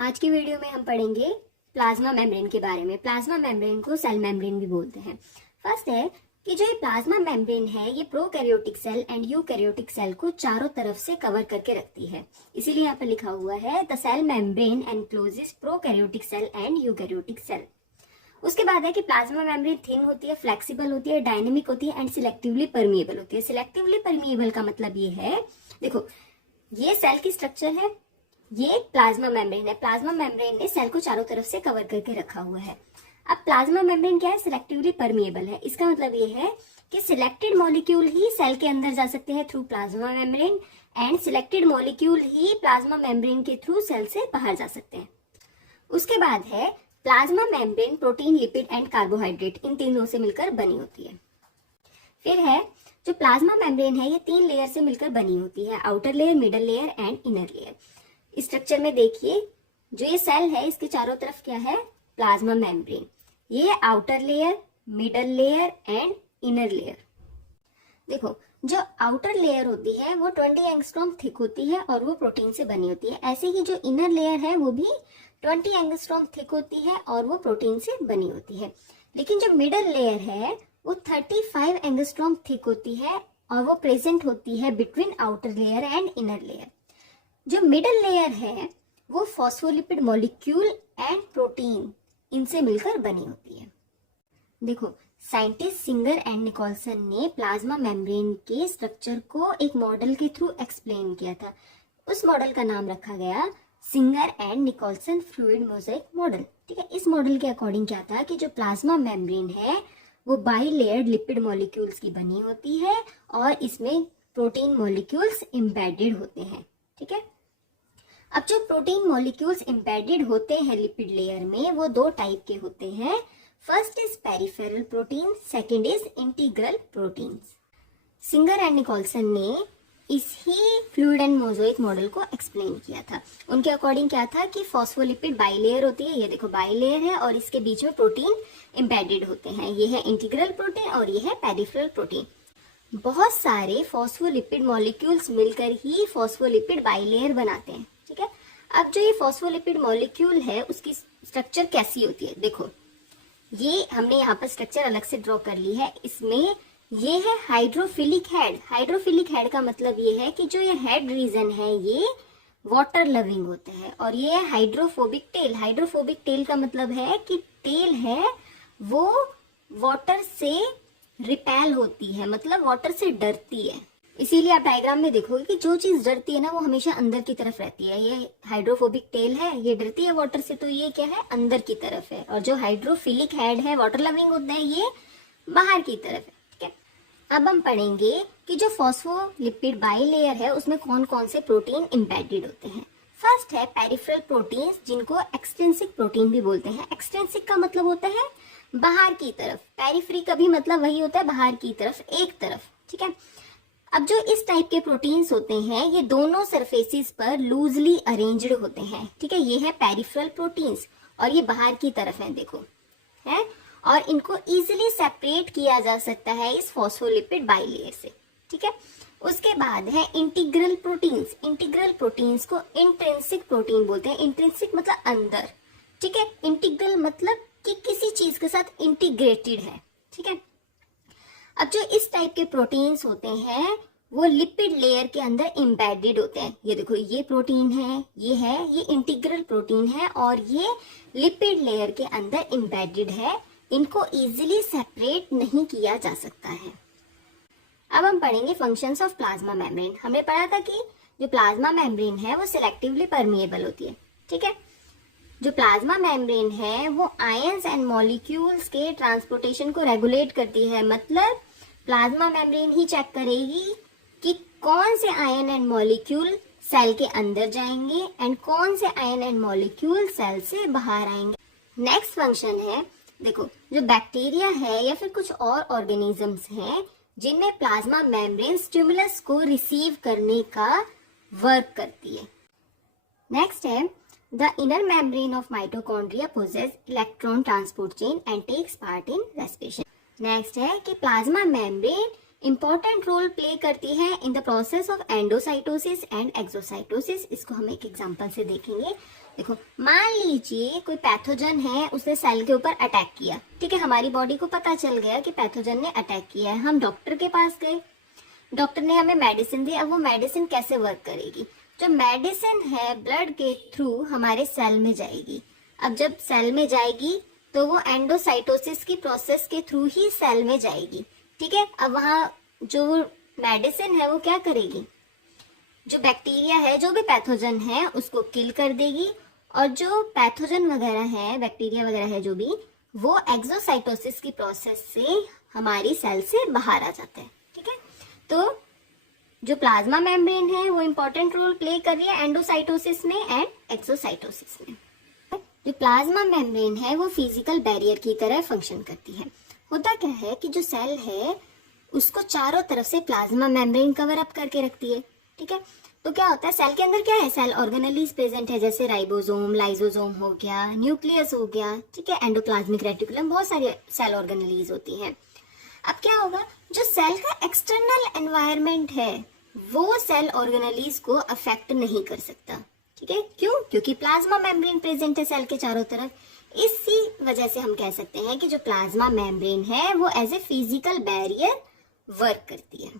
आज की वीडियो में हम पढ़ेंगे प्लाज्मा मेम्ब्रेन के बारे में। प्लाज्मा मेम्ब्रेन को सेल मेम्ब्रेन भी बोलते हैं। फर्स्ट है कि जो ये प्लाज्मा मेम्ब्रेन है ये prokaryotic cell and eukaryotic cell को चारों तरफ से कवर करके रखती है, इसीलिए यहाँ पर लिखा हुआ है the cell membrane encloses prokaryotic cell and eukaryotic cell. उसके बाद है कि प्लाज्मा मेम्ब्रेन थिन होती है, फ्लेक्सिबल होती है, डायनेमिक होती है एंड सिलेक्टिवली परमिएबल होती है। सिलेक्टिवली परमिएबल का मतलब ये है, देखो ये सेल की स्ट्रक्चर है, ये प्लाज्मा मेम्ब्रेन है। प्लाज्मा मेम्ब्रेन ने सेल को चारों तरफ से कवर करके रखा हुआ है। अब प्लाज्मा मेम्ब्रेन क्या है? सिलेक्टिवली परमिएबल है। इसका मतलब ये है कि सिलेक्टेड मॉलिक्यूल ही सेल के अंदर जा सकते हैं through plasma membrane and selected molecule ही प्लाज्मा मेम्ब्रेन के थ्रू सेल से बाहर जा सकते हैं। उसके बाद है plasma membrane protein, lipid and carbohydrate, इन तीनों से मिलकर बनी होती है। फिर है जो प्लाज्मा मेम्ब्रेन है ये 3 लेयर से मिलकर बनी होती है, outer layer, middle layer and inner layer. Structure में देखिए जो ये सेल है इसके चारों तरफ क्या है? Plasma membrane. ये है outer layer, middle layer and inner layer. देखो जो आउटर लेयर होती है वो 20 एंगस्ट्रॉम थिक होती है और वो प्रोटीन से बनी होती है। ऐसे ही जो इनर लेयर है वो भी 20 एंगस्ट्रॉम थिक होती है और वो प्रोटीन से बनी होती है। लेकिन जो मिडल लेयर है वो 35 एंगस्ट्रॉम थिक होती है और वो प्रेजेंट होती है between outer layer and inner layer. जो मिडल लेयर है वो फॉस्फोलिपिड मॉलिक्यूल एंड प्रोटीन इनसे मिलकर बनी होती है। देखो साइंटिस्ट सिंगर एंड निकोलसन ने प्लाज्मा मेम्ब्रेन के स्ट्रक्चर को एक मॉडल के थ्रू एक्सप्लेन किया था। उस मॉडल का नाम रखा गया Singer and Nicolson fluid mosaic model. ठीक है, इस मॉडल के अकॉर्डिंग क्या था कि जो प्लाज्मा मेम्ब्रेन है वो बाई लेयर्ड लिपिड मॉलिक्यूल्स की बनी होती है और इसमें प्रोटीन मॉलिक्यूल्स एम्बेडेड होते हैं। ठीक है, अब जो प्रोटीन मॉलिक्यूल्स एम्बेडेड होते हैं लिपिड लेयर में वो 2 टाइप के होते हैं। First is peripheral protein, second is integral proteins. Singer and Nicolson ने इसी फ्लूइड एंड मोज़ेक मॉडल को एक्सप्लेन किया था। उनके अकॉर्डिंग क्या था कि फॉस्फोलिपिड बाइलेयर होती है, ये देखो बाइलेयर है और इसके बीच में प्रोटीन एम्बेडेड होते हैं। ये है इंटीग्रल प्रोटीन और ये है पेरिफेरल प्रोटीन। बहुत सारे फॉस्फोलिपिड मॉलिक्यूल्स मिलकर ही फॉस्फोलिपिड बाइलेयर बनाते हैं। ठीक है, अब जो ये फॉस्फोलिपिड मॉलिक्यूल है उसकी स्ट्रक्चर कैसी होती है? देखो ये हमने यहाँ पर स्ट्रक्चर अलग से ड्रॉ कर ली है। इसमें ये है हाइड्रोफिलिक हेड। हाइड्रोफिलिक हेड का मतलब ये है कि जो ये हेड रीजन है ये वाटर लविंग होते हैं और ये है हाइड्रोफोबिक टेल। हाइड्रोफोबिक टेल का मतलब है कि टेल है वो वाटर से रिपेल होती है, मतलब वाटर से डरती है। इसीलिए आप डायग्राम में देखोगे कि जो चीज डरती है ना वो हमेशा अंदर की तरफ रहती है। ये हाइड्रोफोबिक टेल है, ये डरती है वाटर से, तो ये क्या है? अंदर की तरफ है। और जो हाइड्रोफिलिक हेड है, वाटर लविंग होता है, ये बाहर की तरफ है। ठीक है, अब हम पढ़ेंगे कि जो फॉस्फोलिपिड बाइलेयर है उसमें कौन कौन से प्रोटीन एम्बेडेड होते हैं। फर्स्ट है पेरिफेरल प्रोटीन्स, जिनको एक्सट्रिंसिक प्रोटीन भी बोलते हैं। एक्सट्रिंसिक का मतलब होता है बाहर की तरफ, पेरिफेरी का भी मतलब वही होता है बाहर की तरफ, एक तरफ। ठीक है, अब जो इस टाइप के प्रोटीन्स होते हैं ये दोनों सरफेसेस पर लूजली अरेंज्ड होते हैं। ठीक है, ये है पेरिफेरल प्रोटीन्स और ये बाहर की तरफ है, देखो है, और इनको इजीली सेपरेट किया जा सकता है इस फॉस्फोलिपिड बाइलेयर से। ठीक है, उसके बाद है इंटीग्रल प्रोटीन्स। इंटीग्रल प्रोटीन्स को इंट्रिंसिक प्रोटीन बोलते हैं। इंट्रिंसिक मतलब अंदर, ठीक है, इंटीग्रल मतलब कि किसी चीज के साथ इंटीग्रेटेड है। ठीक है, अब जो इस टाइप के प्रोटीन्स होते हैं वो लिपिड लेयर के अंदर एम्बेडेड होते हैं। ये देखो ये प्रोटीन है, ये इंटीग्रल प्रोटीन है और ये लिपिड लेयर के अंदर एम्बेडेड है। इनको इजीली सेपरेट नहीं किया जा सकता है। अब हम पढ़ेंगे फंक्शंस ऑफ प्लाज्मा मेम्ब्रेन। हमने पढ़ा था कि जो प्लाज्मा मेम्ब्रेन है वो सिलेक्टिवली परमिएबल होती है। ठीक है, जो प्लाज्मा मेम्ब्रेन है वो आयंस एंड मॉलिक्यूल्स के ट्रांसपोर्टेशन को रेगुलेट करती है। मतलब प्लाज्मा मेम्ब्रेन ही चेक करेगी कि कौन से आयन एंड मॉलिक्यूल सेल के अंदर जाएंगे एंड कौन से आयन एंड मॉलिक्यूल सेल से बाहर आएंगे। नेक्स्ट फंक्शन है, देखो जो बैक्टीरिया है या फिर कुछ और ऑर्गेनिजम्स हैं जिनमें प्लाज्मा मेम्ब्रेन स्टिमुलस को रिसीव करने का वर्क करती है। नेक्स्ट है The inner membrane of mitochondria possess electron transport chain and takes part in respiration. Next है कि plasma membrane important role play करती है in the process of endocytosis and exocytosis. इसको हम एक एग्जांपल से देखेंगे। देखो, मान लीजिए कोई पैथोजन है, उसने सेल के ऊपर अटैक किया, ठीक है, हमारी बॉडी को पता चल गया कि पैथोजन ने अटैक किया है, हम डॉक्टर के पास गए, डॉक्टर ने हमें मेडिसिन दी। अब वो मेडिसिन कैसे वर्क करेगी? जो मेडिसिन है ब्लड के थ्रू हमारे सेल में जाएगी। अब जब सेल में जाएगी तो वो एंडोसाइटोसिस की प्रोसेस के थ्रू ही सेल में जाएगी, ठीक है। अब वहां जो मेडिसिन है वो क्या करेगी? जो बैक्टीरिया है, जो भी पैथोजन है, उसको किल कर देगी, और जो पैथोजन वगैरह है, बैक्टीरिया वगैरह है जो भी, वो एक्सोसाइटोसिस की प्रोसेस से हमारी सेल से बाहर आ जाता है, ठीक है। तो जो प्लाज्मा मेम्ब्रेन है वो इंपॉर्टेंट रोल प्ले कर रही है एंडोसाइटोसिस में एंड एक्सोसाइटोसिस में। जो प्लाज्मा मेम्ब्रेन है वो फिजिकल बैरियर की तरह फंक्शन करती है। होता क्या है कि जो सेल है उसको चारों तरफ से प्लाज्मा मेम्ब्रेन कवर अप करके रखती है, ठीक है। तो क्या होता है, सेल के अंदर क्या है, सेल ऑर्गेनेलीज प्रेजेंट है, जैसे राइबोसोम, लाइसोसोम हो गया, न्यूक्लियस हो गया, ठीक है, एंडोप्लाज्मिक रेटिकुलम, बहुत सारी सेल ऑर्गेनेलीज होती हैं। अब क्या होगा, जो सेल का एक्सटर्नल एनवायरनमेंट है वो सेल ऑर्गेनेलीज को अफेक्ट नहीं कर सकता, ठीक है। क्यों? क्योंकि प्लाज्मा मेम्ब्रेन प्रेजेंट है सेल के चारों तरफ। इसी वजह से हम कह सकते हैं कि जो प्लाज्मा मेम्ब्रेन है वो as a physical barrier work करती है।